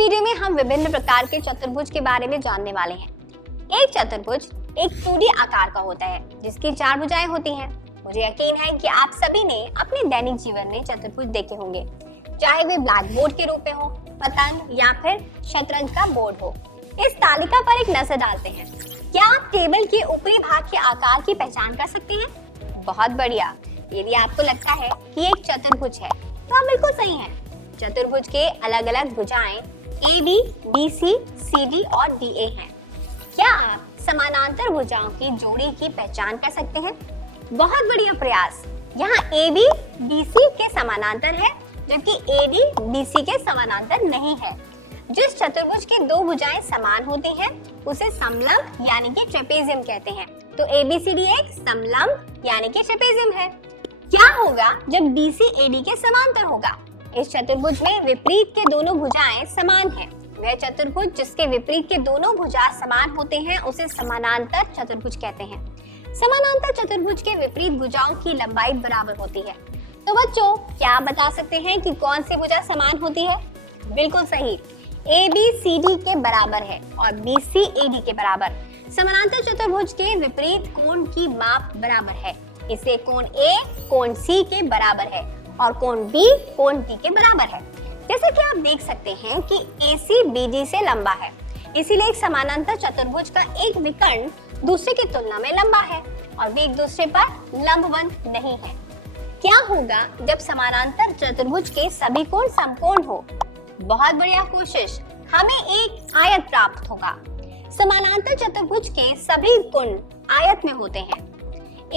Video में हम विभिन्न प्रकार के चतुर्भुज के बारे में जानने वाले हैं। एक चतुर्भुज एक 2D आकार का होता है जिसकी 4 भुजाएं होती हैं। मुझे यकीन है कि आप सभी ने अपने दैनिक जीवन में चतुर्भुज देखे होंगे, चाहे वे ब्लैक बोर्ड के रूप में हो, पतंग या फिर शतरंज का बोर्ड हो। इस तालिका पर एक नजर डालते हैं। क्या आप टेबल के ऊपरी भाग के आकार की पहचान कर सकते हैं? बहुत बढ़िया। यदि आपको लगता है कि एक चतुर्भुज है तो आप बिल्कुल सही हैं। चतुर्भुज के अलग अलग भुजाएं AB, BC, CD और DA हैं। क्या आप समानांतर भुजाओं की जोड़ी की पहचान कर सकते हैं? बहुत बढ़िया प्रयास। यहाँ AB BC के समानांतर है जबकि AD BC के समानांतर नहीं है। जिस चतुर्भुज की 2 भुजाएं समान होती हैं उसे समलंब यानी कि ट्रेपेजियम कहते हैं। तो ABCD एक समलंब यानी कि ट्रेपेजियम है। क्या होगा जब BC AD के समांतर होगा? इस चतुर्भुज में विपरीत के दोनों भुजाएं समान हैं। वह चतुर्भुज जिसके विपरीत के दोनों भुजा समान होते हैं उसे समानांतर चतुर्भुज कहते हैं। समानांतर चतुर्भुज के विपरीत भुजाओं की लंबाई बराबर होती है। तो बच्चों, क्या आप बता सकते हैं कि कौन सी भुजा समान होती है? बिल्कुल सही, ABCD के बराबर है और BC AD के बराबर। समानांतर चतुर्भुज के विपरीत कोण की माप बराबर है। इसे कोण A कोण C के बराबर है और कोण B कोण D के बराबर है। जैसे कि आप देख सकते हैं कि AC BD से लंबा है, इसीलिए एक समानांतर चतुर्भुज का एक विकर्ण दूसरे की तुलना में लंबा है और वे एक दूसरे पर लंबवत नहीं है। क्या होगा जब समानांतर चतुर्भुज के सभी कोण समकोण हो? बहुत बढ़िया कोशिश। हमें एक आयत प्राप्त होगा। समानांतर चतुर्भुज के सभी कोण आयत में होते हैं।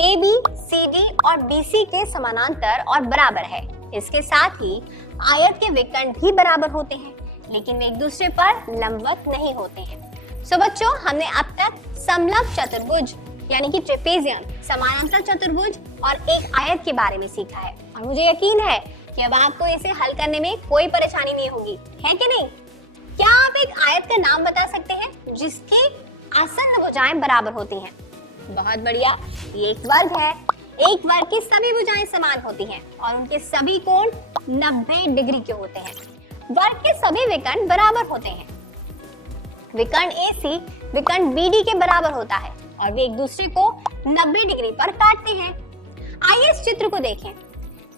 AB, CD और BC के समानांतर और बराबर है। इसके साथ ही आयत के विकर्ण भी बराबर होते हैं, लेकिन वे एक दूसरे पर लंबवत नहीं होते हैं। सो बच्चों, हमने अब तक समलंब चतुर्भुज यानी कि ट्रेपेजियम, समानांतर चतुर्भुज और एक आयत के बारे में सीखा है और मुझे यकीन है कि अब आपको इसे हल करने में कोई परेशानी नहीं होगी, है कि नहीं? क्या आप एक आयत का नाम बता सकते हैं जिसकी आसन्न भुजाएं बराबर होती हैं? बहुत बढ़िया, ये एक वर्ग है। एक वर्ग की सभी भुजाएं समान होती हैं और उनके सभी कोण 90 डिग्री के होते हैं। वर्ग के सभी विकर्ण बराबर होते हैं। विकर्ण AC विकर्ण BD के बराबर होता है और वे एक दूसरे को 90 डिग्री पर काटते हैं। आइए इस चित्र को देखें।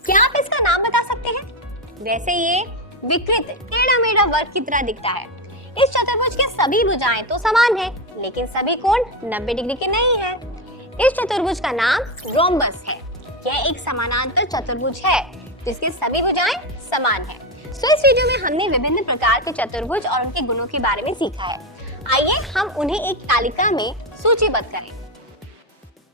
क्या आप इसका नाम बता सकते हैं? वैसे ये विकृत टेढ़ा मेढ़ा वर्ग की तरह दिखता है। इस चतुर्भुज के सभी भुजाएं तो समान हैं, लेकिन सभी कोण 90 डिग्री के नहीं है। इस चतुर्भुज का नाम रोम्बस है। यह एक समानांतर चतुर्भुज है जिसके सभी भुजाएं समान हैं। सो इस वीडियो में हमने विभिन्न प्रकार के चतुर्भुज और उनके गुणों के बारे में सीखा है। आइए हम उन्हें एक तालिका में सूचीबद्ध करें।